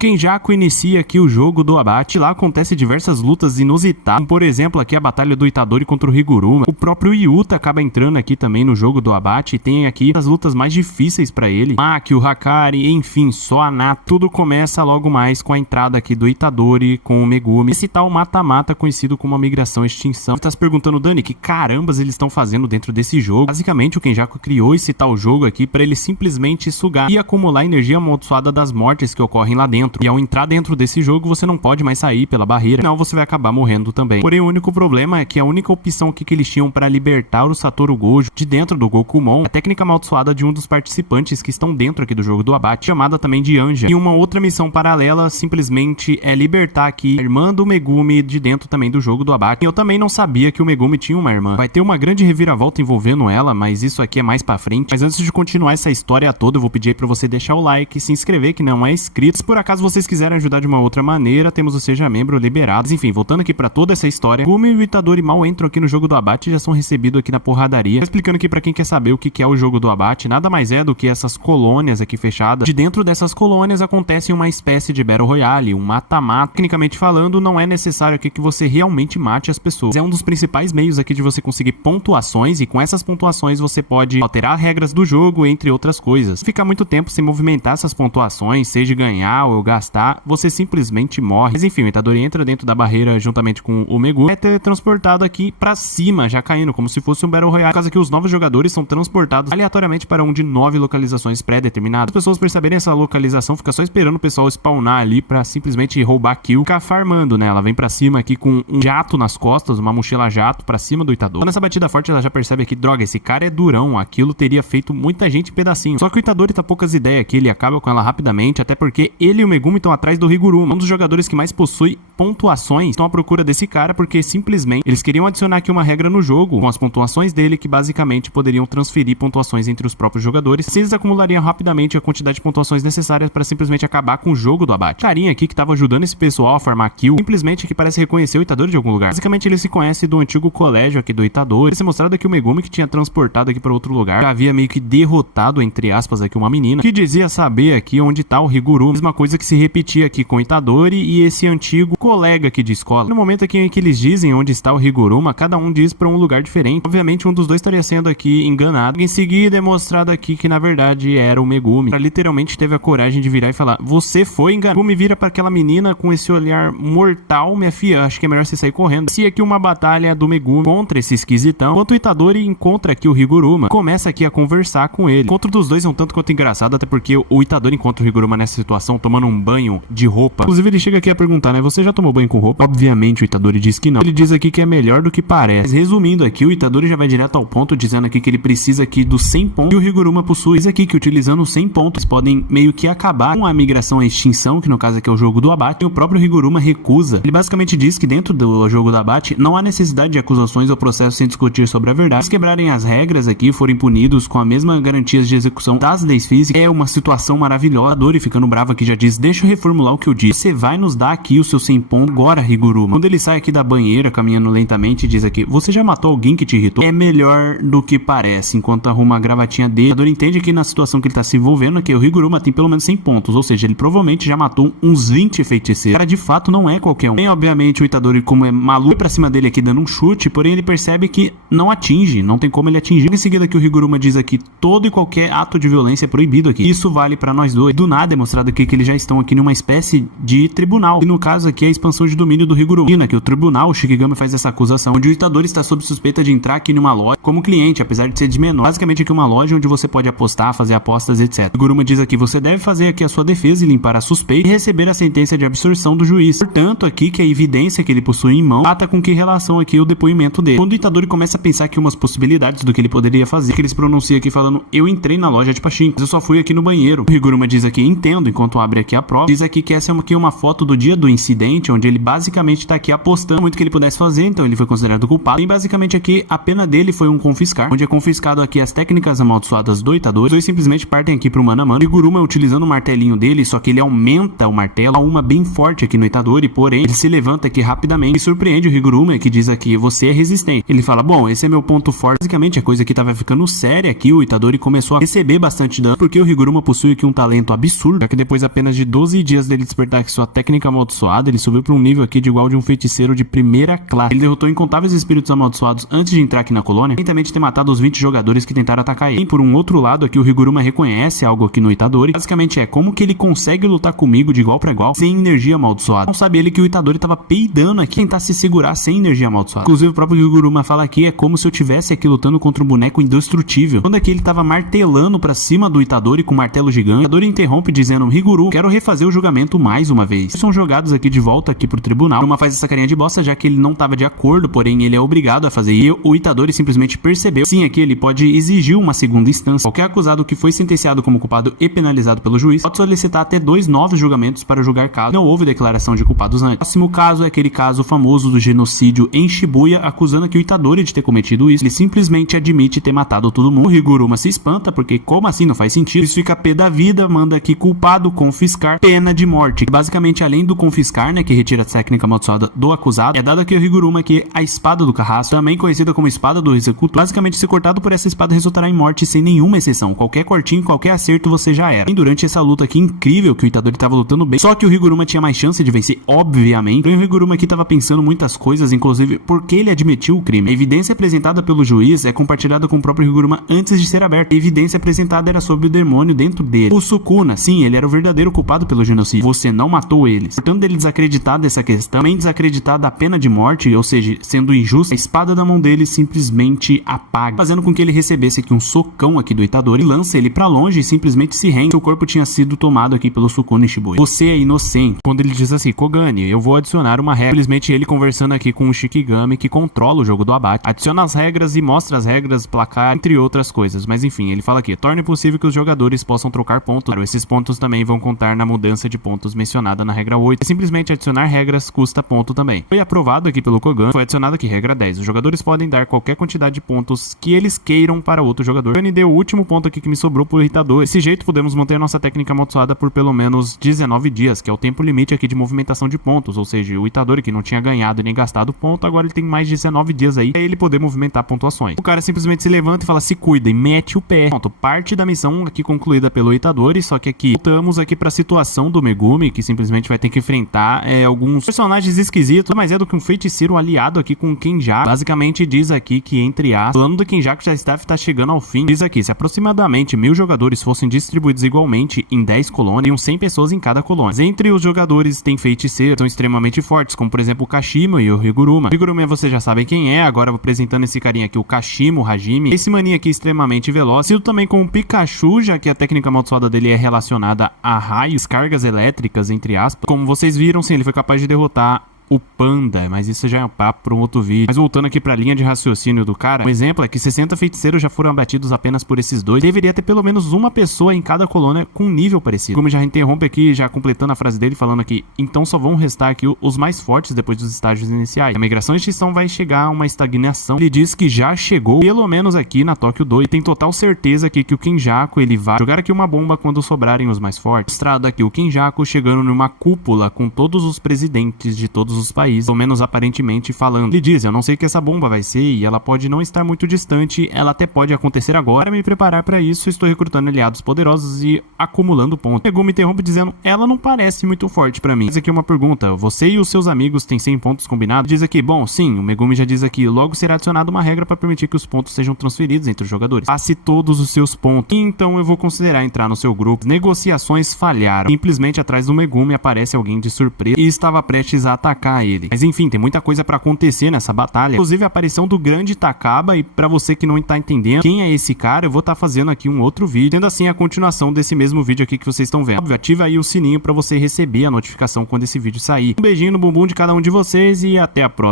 Kenjaku inicia aqui o jogo do Abate. Lá acontece diversas lutas inusitadas, como, por exemplo, aqui a batalha do Itadori contra o Higuruma. O próprio Yuta acaba entrando aqui também no jogo do Abate e tem aqui as lutas mais difíceis pra ele. Maki, o Hakari, enfim, só a Nato. Tudo começa logo mais com a entrada aqui do Itadori com o Megumi. Esse tal mata-mata conhecido como a migração extinção. Você tá se perguntando, Dani, que carambas eles estão fazendo dentro desse jogo? Basicamente, o Kenjaku criou esse tal jogo aqui pra ele simplesmente sugar e acumular energia amaldiçoada das mortes que ocorrem lá dentro. E ao entrar dentro desse jogo, você não pode mais sair pela barreira, senão você vai acabar morrendo também. Porém, o único problema é que a única opção aqui que eles tinham para libertar o Satoru Gojo de dentro do Gokumon é a técnica amaldiçoada de um dos participantes que estão dentro aqui do jogo do Abate, chamada também de Anja. E uma outra missão paralela simplesmente é libertar aqui a irmã do Megumi de dentro também do jogo do Abate. E eu também não sabia que o Megumi tinha uma irmã. Vai ter uma grande reviravolta envolvendo ela, mas isso aqui é mais pra frente. Mas antes de continuar essa história toda, eu vou pedir aí pra você deixar o like, se inscrever que não é inscrito. Se por acaso vocês quiserem ajudar de uma outra maneira, temos o Seja Membro liberados. Enfim, voltando aqui pra toda essa história, Gumi e o Itadori mal entram aqui no jogo do Abate e já são recebidos aqui na porradaria. Explicando aqui pra quem quer saber o que é o jogo do Abate, nada mais é do que essas colônias aqui fechadas. De dentro dessas colônias acontece uma espécie de Battle Royale, um mata-mata. Tecnicamente falando, não é necessário aqui que você realmente mate as pessoas. É um dos principais meios aqui de você conseguir pontuações e com essas pontuações você pode alterar regras do jogo, entre outras coisas. Ficar muito tempo sem movimentar essas pontuações, seja ganhar ou gastar, você simplesmente morre. Mas enfim, o Itadori entra dentro da barreira juntamente com o Megumi, é teletransportado aqui pra cima, já caindo, como se fosse um Battle Royale. Por causa que os novos jogadores são transportados aleatoriamente para um de 9 localizações pré-determinadas. As pessoas perceberem essa localização, fica só esperando o pessoal spawnar ali pra simplesmente roubar kill, ficar farmando, né? Ela vem pra cima aqui com um jato nas costas, uma mochila jato pra cima do Itadori. Nessa batida forte ela já percebe aqui, droga, esse cara é durão, aquilo teria feito muita gente em pedacinho. Só que o Itadori tá poucas ideias aqui, ele acaba com ela rapidamente, até porque ele e o Megumi estão atrás do Higuruma, um dos jogadores que mais possui pontuações. Estão à procura desse cara porque simplesmente eles queriam adicionar aqui uma regra no jogo com as pontuações dele que basicamente poderiam transferir pontuações entre os próprios jogadores. Se eles acumulariam rapidamente a quantidade de pontuações necessárias para simplesmente acabar com o jogo do Abate. O carinha aqui que tava ajudando esse pessoal a farmar kill, simplesmente que parece reconhecer o Itadori de algum lugar. Basicamente ele se conhece do antigo colégio aqui do Itadori. Se mostrado aqui o Megumi que tinha transportado aqui para outro lugar, já havia meio que derrotado, entre aspas, aqui uma menina que dizia saber aqui onde tá o Higuruma. Mesma coisa que se repetia aqui com o Itadori e esse antigo colega aqui de escola. No momento aqui em que eles dizem onde está o Higuruma, cada um diz para um lugar diferente. Obviamente um dos dois estaria sendo aqui enganado. Em seguida é mostrado aqui que na verdade era o Megumi. Ela literalmente teve a coragem de virar e falar: você foi enganado. Megumi vira para aquela menina com esse olhar mortal: minha filha, acho que é melhor você sair correndo. Se aqui uma batalha do Megumi contra esse esquisitão, enquanto o Itadori encontra aqui o Higuruma, começa aqui a conversar com ele. O encontro dos dois é um tanto quanto engraçado, até porque o Itadori encontra o Higuruma nessa situação tomando um banho de roupa. Inclusive ele chega aqui a perguntar, né, você já tomou banho com roupa? Obviamente o Itadori diz que não. Ele diz aqui que é melhor do que parece. Mas resumindo aqui, o Itadori já vai direto ao ponto, dizendo aqui que ele precisa aqui dos 100 pontos que o Higuruma possui. Diz aqui que utilizando os 100 pontos podem meio que acabar com a migração à extinção, que no caso aqui é o jogo do Abate, e o próprio Higuruma recusa. Ele basicamente diz que dentro do jogo do Abate não há necessidade de acusações ou processos sem discutir sobre a verdade. Se quebrarem as regras aqui e forem punidos com a mesma garantias de execução das leis físicas, é uma situação maravilhosa. O Itadori, ficando bravo aqui, já diz: deixa eu reformular o que eu disse. Você vai nos dar aqui o seu 100 pontos agora, Higuruma. Quando ele sai aqui da banheira, caminhando lentamente, diz aqui: você já matou alguém que te irritou? É melhor do que parece. Enquanto arruma a gravatinha dele, o Itadori entende que na situação que ele tá se envolvendo aqui, o Higuruma tem pelo menos 100 pontos, ou seja, ele provavelmente já matou uns 20 feiticeiros. O cara de fato não é qualquer um. Bem, obviamente o Itadori, como é maluco, pra cima dele aqui dando um chute, porém ele percebe que não atinge, não tem como ele atingir. Em seguida que o Higuruma diz aqui: todo e qualquer ato de violência é proibido aqui. Isso vale pra nós dois. Do nada é mostrado aqui que eles já estão aqui numa espécie de tribunal, e no caso aqui é a expansão de domínio do Higuruma, que o tribunal, o Shikigami faz essa acusação, onde o Itadori está sob suspeita de entrar aqui numa loja como cliente, apesar de ser de menor. Basicamente aqui uma loja onde você pode apostar, fazer apostas, etc. O Higuruma diz aqui: você deve fazer aqui a sua defesa e limpar a suspeita e receber a sentença de absorção do juiz. Portanto, aqui que a evidência que ele possui em mão trata com que relação aqui o depoimento dele. Quando o Itadori começa a pensar aqui umas possibilidades do que ele poderia fazer, que eles pronunciam aqui falando: eu entrei na loja de pachinko, eu só fui aqui no banheiro. O Higuruma diz aqui: entendo, enquanto abre aqui a prova. Diz aqui que essa é uma foto do dia do incidente, onde ele basicamente tá aqui apostando muito que ele pudesse fazer, então ele foi considerado culpado. E basicamente aqui a pena dele foi um confiscar, onde é confiscado aqui as técnicas amaldiçoadas do Itadori. Os dois simplesmente partem aqui pro mano a mano. O Higuruma utilizando o martelinho dele, só que ele aumenta o martelo a uma bem forte aqui no Itadori, porém ele se levanta aqui rapidamente e surpreende o Higuruma, que diz aqui: você é resistente. Ele fala: bom, esse é meu ponto forte. Basicamente a coisa aqui tava ficando séria aqui, o Itadori começou a receber bastante dano, porque o Higuruma possui aqui um talento absurdo, já que depois apenas de 12 dias dele despertar aqui sua técnica amaldiçoada, ele subiu para um nível aqui de igual de um feiticeiro de primeira classe. Ele derrotou incontáveis espíritos amaldiçoados antes de entrar aqui na colônia, e também de ter matado os 20 jogadores que tentaram atacar ele. E por um outro lado aqui, o Higuruma reconhece algo aqui no Itadori. Basicamente como que ele consegue lutar comigo de igual para igual sem energia amaldiçoada. Não sabe ele que o Itadori tava peidando aqui, tentar se segurar sem energia amaldiçoada. Inclusive o próprio Higuruma fala aqui, é como se eu tivesse aqui lutando contra um boneco indestrutível. Quando aqui ele tava martelando pra cima do Itadori com um martelo gigante, o Itadori interrompe dizendo: Higuru, quero refazer o julgamento mais uma vez. Eles são jogados aqui de volta aqui pro tribunal. Uma faz essa carinha de bosta, já que ele não tava de acordo, porém ele é obrigado a fazer. E o Itadori simplesmente percebeu. Sim, aqui ele pode exigir uma segunda instância. Qualquer acusado que foi sentenciado como culpado e penalizado pelo juiz pode solicitar até 2 novos julgamentos para julgar caso não houve declaração de culpados antes. O próximo caso é aquele caso famoso do genocídio em Shibuya, acusando aqui o Itadori de ter cometido isso. Ele simplesmente admite ter matado todo mundo. O Higuruma se espanta, porque como assim? Não faz sentido. Isso fica pé da vida, manda aqui culpado confiscar pena de morte. Basicamente, além do confiscar, né, que retira a técnica amaldiçoada do acusado, é dado aqui ao Higuruma que a espada do Carrasco, também conhecida como espada do executor, basicamente se cortado por essa espada resultará em morte sem nenhuma exceção. Qualquer cortinho, qualquer acerto você já era. E durante essa luta aqui incrível que o Itadori tava lutando bem, só que o Higuruma tinha mais chance de vencer, obviamente. E o Higuruma aqui tava pensando muitas coisas, inclusive porque ele admitiu o crime. A evidência apresentada pelo juiz é compartilhada com o próprio Higuruma antes de ser aberta. A evidência apresentada era sobre o demônio dentro dele. O Sukuna, sim, ele era o verdadeiro culpado pelo genocídio. Você não matou eles. Portanto, ele desacreditado dessa questão, também desacreditado da pena de morte, ou seja, sendo injusto, a espada da mão dele simplesmente apaga, fazendo com que ele recebesse aqui um socão aqui do Itadori e lança ele pra longe e simplesmente se rende. Seu corpo tinha sido tomado aqui pelo Sukuna em Shibuya. Você é inocente. Quando ele diz assim: Kogane, eu vou adicionar uma regra. Simplesmente ele conversando aqui com o Shikigami, que controla o jogo do abate, adiciona as regras e mostra as regras, placar, entre outras coisas. Mas enfim, ele fala aqui: torne possível que os jogadores possam trocar pontos. Claro, esses pontos também vão contar na mudança de pontos mencionada na regra 8. E simplesmente adicionar regras custa ponto também. Foi aprovado aqui pelo Kogan. Foi adicionado aqui regra 10. Os jogadores podem dar qualquer quantidade de pontos que eles queiram para outro jogador. Kogane deu o último ponto aqui que me sobrou por Itadori. Desse jeito podemos manter nossa técnica amaldiçoada por pelo menos 19 dias, que é o tempo limite aqui de movimentação de pontos. Ou seja, o Itadori, que não tinha ganhado nem gastado ponto, agora ele tem mais 19 dias aí pra ele poder movimentar pontuações. O cara simplesmente se levanta e fala: se cuida, e mete o pé. Pronto, parte da missão aqui concluída pelo Itadori, só que aqui voltamos aqui pra situação do Megumi, que simplesmente vai ter que enfrentar alguns personagens esquisitos, mas é do que um feiticeiro aliado aqui com o Kenjaku. Basicamente diz aqui que, entre aspas, o plano do Kenjaku já está chegando ao fim. Diz aqui: se aproximadamente 1000 jogadores fossem distribuídos igualmente em 10 colônias, teriam 100 pessoas em cada colônia. Mas entre os jogadores tem feiticeiros, são extremamente fortes, como por exemplo o Kashima e o Higuruma. O Higuruma vocês já sabem quem é, agora apresentando esse carinha aqui, o Kashima, o Hajime. Esse maninho aqui extremamente veloz, sido também com o Pikachu, já que a técnica amaldiçoada dele é relacionada a raios, cargas elétricas, entre aspas. Como vocês viram, sim, ele foi capaz de derrotar o Panda, mas isso já é um papo para um outro vídeo. Mas voltando aqui para a linha de raciocínio do cara, um exemplo é que 60 feiticeiros já foram abatidos apenas por esses dois. Deveria ter pelo menos uma pessoa em cada colônia com um nível parecido. Como já interrompe aqui, já completando a frase dele, falando aqui: então só vão restar aqui os mais fortes depois dos estágios iniciais. A migração e extinção vai chegar a uma estagnação. Ele diz que já chegou, pelo menos aqui na Tóquio 2. E tem total certeza aqui que o Kenjaku, ele vai jogar aqui uma bomba quando sobrarem os mais fortes. Mostrado aqui o Kenjaku chegando numa cúpula com todos os presidentes de todos os países, pelo menos aparentemente falando. Ele diz: eu não sei o que essa bomba vai ser e ela pode não estar muito distante, ela até pode acontecer agora. Para me preparar para isso, estou recrutando aliados poderosos e acumulando pontos. Megumi interrompe dizendo: ela não parece muito forte para mim. Diz aqui uma pergunta: você e os seus amigos têm 100 pontos combinados? Diz aqui: bom, sim. O Megumi já diz aqui: logo será adicionada uma regra para permitir que os pontos sejam transferidos entre os jogadores. Passe todos os seus pontos, então eu vou considerar entrar no seu grupo. Negociações falharam. Simplesmente atrás do Megumi aparece alguém de surpresa e estava prestes a atacar ele. Mas enfim, tem muita coisa pra acontecer nessa batalha. Inclusive a aparição do grande Takaba. E pra você que não tá entendendo quem é esse cara, eu vou estar fazendo aqui um outro vídeo, tendo assim a continuação desse mesmo vídeo aqui que vocês estão vendo. Óbvio, ativa aí o sininho pra você receber a notificação quando esse vídeo sair. Um beijinho no bumbum de cada um de vocês e até a próxima.